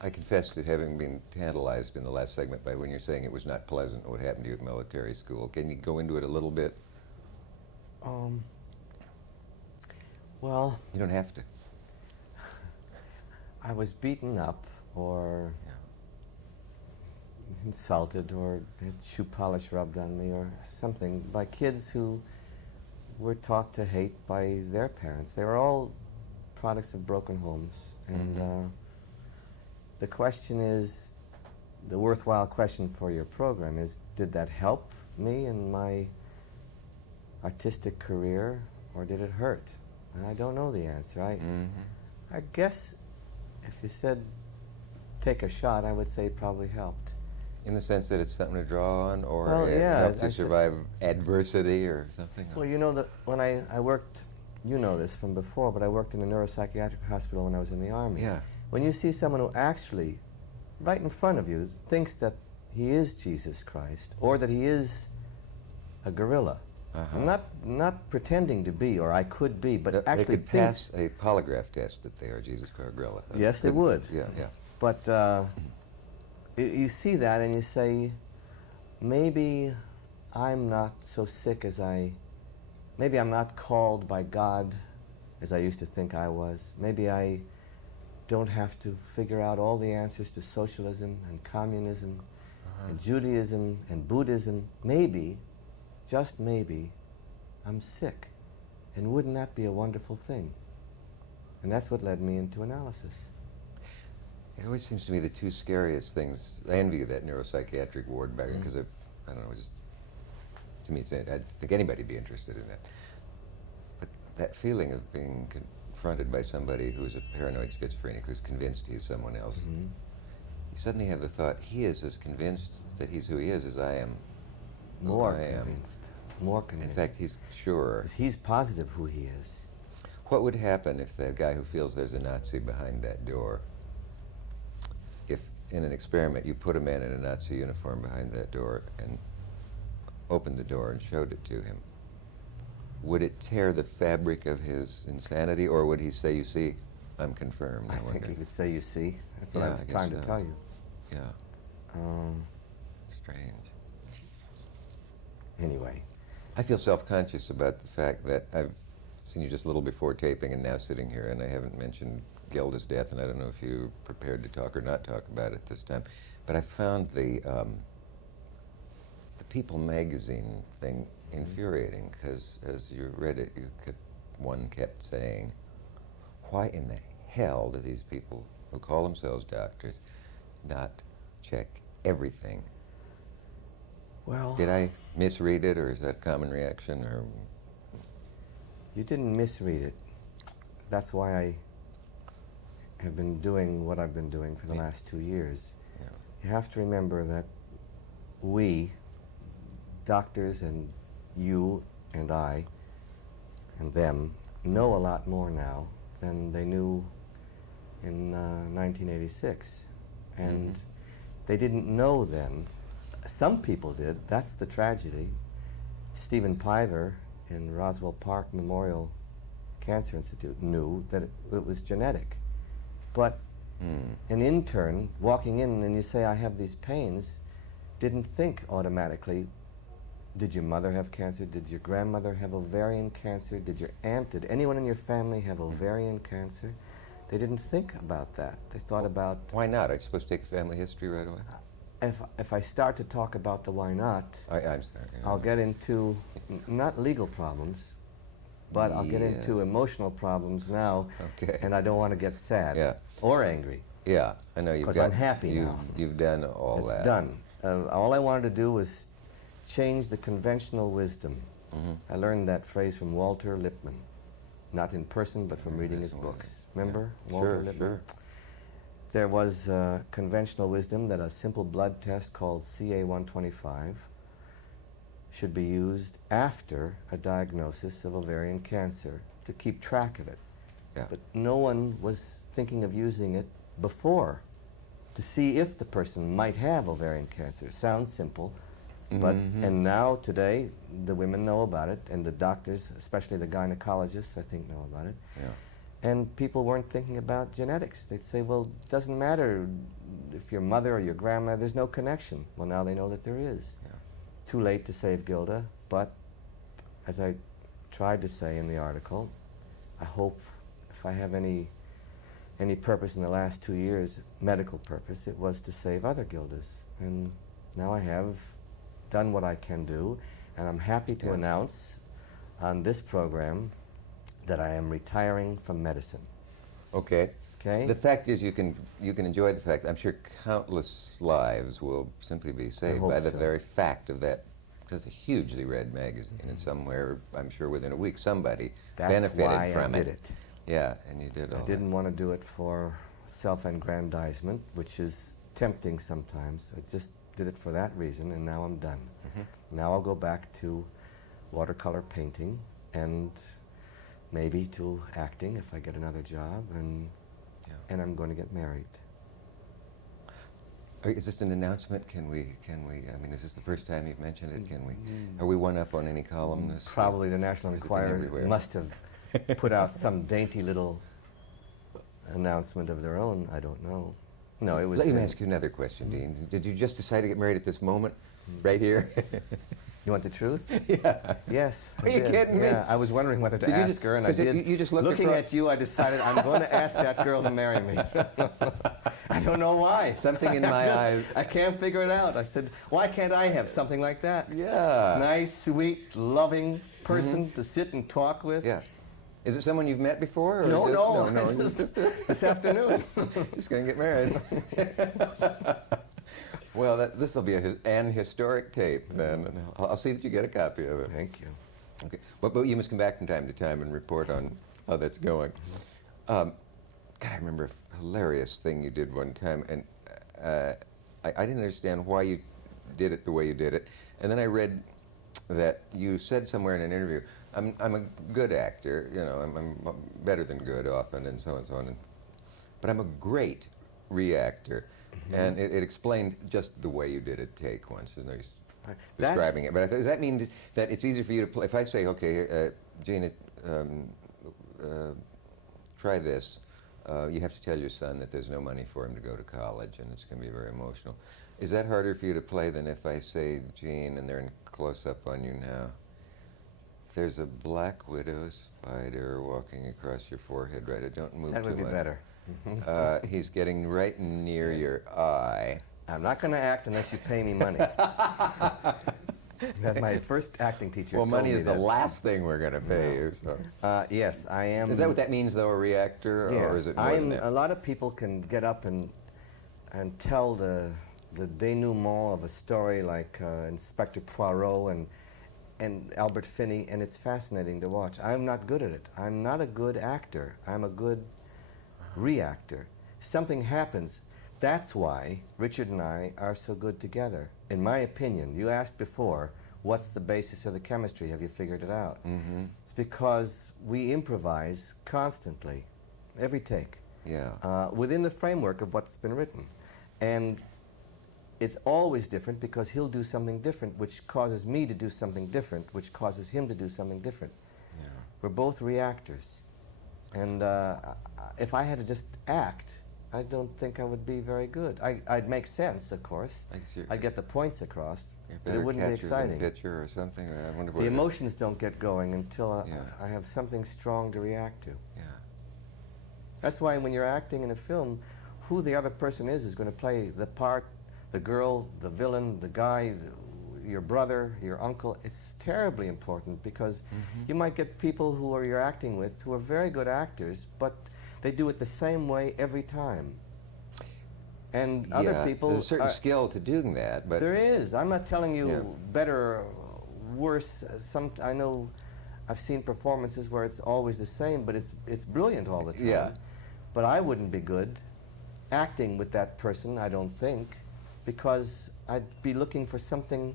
I confess to having been tantalized in the last segment by when you're saying it was not pleasant what happened to you at military school. Can you go into it a little bit? Well, you don't have to. I was beaten up or insulted or had shoe polish rubbed on me or something by kids who were taught to hate by their parents. They were all products of broken homes. And the question is, the worthwhile question for your program is, did that help me in my artistic career or did it hurt? And I don't know the answer. I guess if you said take a shot, I would say it probably helped. In the sense that it's something to draw on, or well, help to survive adversity or something? Well, you know, that when I worked, you know this from before, but I worked in a neuropsychiatric hospital when I was in the Army. Yeah. When you see someone who actually, right in front of you, thinks that he is Jesus Christ, or that he is a gorilla, not pretending to be, or I could be, but actually they could pass a polygraph test that they are Jesus Christ gorilla. Yes, they would. Yeah. But you see that and you say, maybe I'm not so sick as maybe I'm not called by God as I used to think I was. Maybe I don't have to figure out all the answers to socialism and communism and Judaism and Buddhism. Maybe, just maybe, I'm sick. And wouldn't that be a wonderful thing? And that's what led me into analysis. It always seems to me the two scariest things. I envy you that neuropsychiatric ward back because I don't know, just to me, I think anybody'd be interested in that. But that feeling of being confronted by somebody who's a paranoid schizophrenic who's convinced he's someone else, you suddenly have the thought, he is as convinced that he's who he is as I am. More convinced. More convinced. In fact, he's sure. He's positive who he is. What would happen if the guy who feels there's a Nazi behind that door, if in an experiment you put a man in a Nazi uniform behind that door and opened the door and showed it to him? Would it tear the fabric of his insanity, or would he say, you see, I'm confirmed? I think he would say, you see. That's what I was trying to tell you. Yeah. Strange. Anyway. I feel self-conscious about the fact that I've seen you just a little before taping and now sitting here, and I haven't mentioned Gilda's death, and I don't know if you're prepared to talk or not talk about it this time. But I found the People magazine thing infuriating, because as you read it, one kept saying, why in the hell do these people who call themselves doctors not check everything? Well, did I misread it, or is that common reaction? Or you didn't misread it. That's why I have been doing what I've been doing for the last 2 years. Yeah. You have to remember that we, doctors and you and I and them, know a lot more now than they knew in 1986. And they didn't know then. Some people did. That's the tragedy. Stephen Piver in Roswell Park Memorial Cancer Institute knew that it was genetic. But an intern walking in and you say, I have these pains, didn't think automatically, did your mother have cancer? Did your grandmother have ovarian cancer? Did your aunt, did anyone in your family have ovarian cancer? They didn't think about that. They thought about... Why not? Are you supposed to take a family history right away? If I start to talk about the why not, I'm sorry. I'll get into, not legal problems, but I'll get into emotional problems now, and I don't want to get sad or angry. Yeah, I know you've got... Because I'm happy now. You've done all that. It's done. All I wanted to do was change the conventional wisdom. I learned that phrase from Walter Lippmann, not in person, but from reading his books. Remember Walter Lippmann? Sure. There was conventional wisdom that a simple blood test called CA-125 should be used after a diagnosis of ovarian cancer to keep track of it. Yeah. But no one was thinking of using it before to see if the person might have ovarian cancer. Sounds simple, but and now today the women know about it, and the doctors, especially the gynecologists, I think know about it. Yeah. And people weren't thinking about genetics. They'd say, well, it doesn't matter if your mother or your grandmother, there's no connection. Well, now they know that there is. Yeah. Too late to save Gilda, but as I tried to say in the article, I hope if I have any purpose in the last 2 years, medical purpose, it was to save other Gildas. And now I have done what I can do, and I'm happy to announce on this program that I am retiring from medicine. Okay. Okay? The fact is, you can enjoy the fact. I'm sure countless lives will simply be saved hope by the so. very fact of that. Because a hugely read magazine, and somewhere, I'm sure within a week, somebody That's benefited why from I it. did it. Yeah, and you did all I didn't want to do it for self-aggrandizement, which is tempting sometimes. I just did it for that reason, and now I'm done. Now I'll go back to watercolor painting and maybe to acting if I get another job, and I'm going to get married. Is this an announcement? Can we, I mean, is this the first time you've mentioned it? Can we, are we one up on any columnists? Probably the National has it been Enquirer everywhere? must have put out some dainty little announcement of their own. I don't know. No, it was... Let me ask you another question, Dean. Did you just decide to get married at this moment, right here? You want the truth? Yeah. Yes. Are you kidding me? Yeah, I was wondering whether to Did you ask just- her, and I 'cause did. you just looked Looking across- at you, I decided I'm going to ask that girl to marry me. I don't know why. Something in my eyes. I can't figure it out. I said, why can't I have something like that? Yeah. Nice, sweet, loving person to sit and talk with. Yeah. Is it someone you've met before? Or No, just, this afternoon. just going to get married. Well, this will be an historic tape then. And I'll see that you get a copy of it. Thank you. Okay. But you must come back from time to time and report on how that's going. God, I remember a hilarious thing you did one time, and I didn't understand why you did it the way you did it. And then I read that you said somewhere in an interview, I'm a good actor, you know, I'm better than good often, and so on and so on. But I'm a great reactor. And it explained just the way you did it take once. There's no use describing it. But does that mean that it's easier for you to play? If I say, okay, Gene, try this. You have to tell your son that there's no money for him to go to college, and it's going to be very emotional. Is that harder for you to play than if I say, Gene, and they're in close-up on you now, there's a black widow spider walking across your forehead, right? Don't move too much. That would be better. He's getting right near your eye. I'm not going to act unless you pay me money. That's my first acting teacher. Well, told money me is the that. last thing we're going to pay you. So. Yes, I am. Is that what that means, though, a reactor, Yeah, or is it more than that? A lot of people can get up and tell the denouement of a story like Inspector Poirot and Albert Finney, and it's fascinating to watch. I'm not good at it. I'm not a good actor. I'm a good reactor. Something happens. That's why Richard and I are so good together. In my opinion, you asked before, what's the basis of the chemistry? Have you figured it out? Mm-hmm. It's because we improvise constantly, every take, within the framework of what's been written. And it's always different because he'll do something different, which causes me to do something different, which causes him to do something different. Yeah. We're both reactors. And if I had to just act, I don't think I would be very good. I'd make sense, of course. I'd get the points across, but it wouldn't be exciting. Pitcher or something. I wonder what The emotions don't get going until Yeah. I have something strong to react to. Yeah. That's why when you're acting in a film, who the other person is going to play the part, the girl, the villain, the guy, your brother, your uncle. It's terribly important because you might get people who you're acting with who are very good actors, but they do it the same way every time. And other people... There's a certain skill to doing that, but... There is. I'm not telling you better or worse. I know I've seen performances where it's always the same, but it's brilliant all the time. Yeah. But I wouldn't be good acting with that person, I don't think, because I'd be looking for something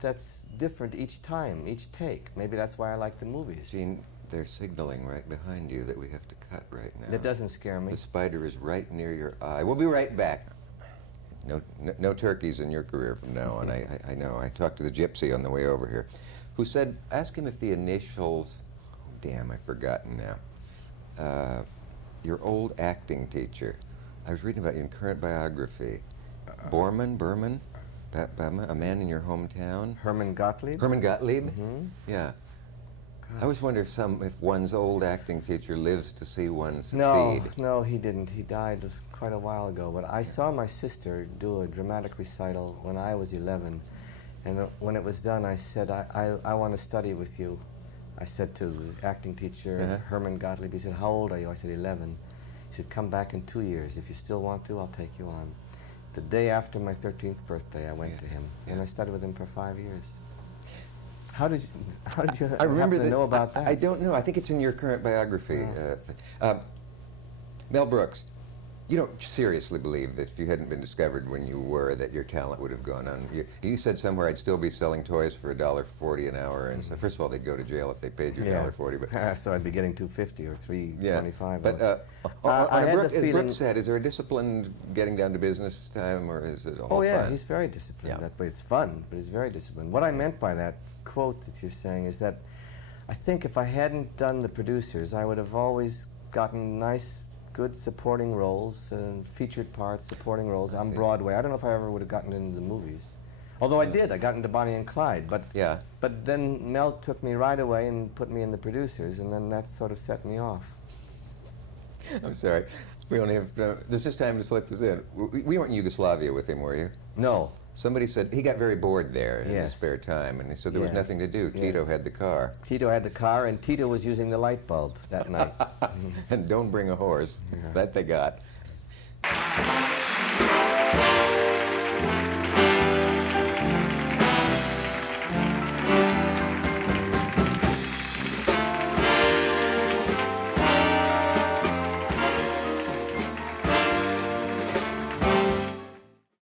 that's different each time, each take. Maybe that's why I like the movies. Gene, they're signaling right behind you that we have to cut right now. That doesn't scare me. The spider is right near your eye. We'll be right back. No turkeys in your career from now on. I know. I talked to the gypsy on the way over here, who said, ask him if the initials... Oh, damn, I've forgotten now. your old acting teacher. I was reading about you in current biography. Berman, a man in your hometown. Herman Gottlieb? Herman Gottlieb? Mm-hmm. Yeah. I always wonder if one's old acting teacher lives to see one No, succeed. no, he didn't. He died quite a while ago. But I saw my sister do a dramatic recital when I was 11. And when it was done, I said, I want to study with you. I said to the acting teacher, Herman Gottlieb, he said, how old are you? I said, 11. He said, come back in 2 years. If you still want to, I'll take you on. The day after my 13th birthday, I went to him. And I studied with him for 5 years. How did you I remember happen to know about that? I don't know. I think it's in your current biography. Mel Brooks, you don't seriously believe that if you hadn't been discovered when you were, that your talent would have gone on. You said somewhere I'd still be selling toys for $1.40 an hour, and so first of all, they'd go to jail if they paid you $1.40. But so I'd be getting $2.50 or $3.25. But as Brooks said, is there a discipline getting down to business time, or is it all fun? Oh yeah, he's very disciplined. Yeah. But it's fun, but he's very disciplined. What I meant by that quote that you're saying is that I think if I hadn't done the producers, I would have always gotten nice, good supporting roles, featured parts, supporting roles on Broadway. I don't know if I ever would have gotten into the movies. Although I did. I got into Bonnie and Clyde. But then Mel took me right away and put me in the producers, and then that sort of set me off. I'm sorry. We only have, there's just time to slip this in. We weren't in Yugoslavia with him, were you? No. Somebody said he got very bored there in his spare time, and so there was nothing to do. Tito had the car. Tito had the car, and Tito was using the light bulb that night. And don't bring a horse. That they got.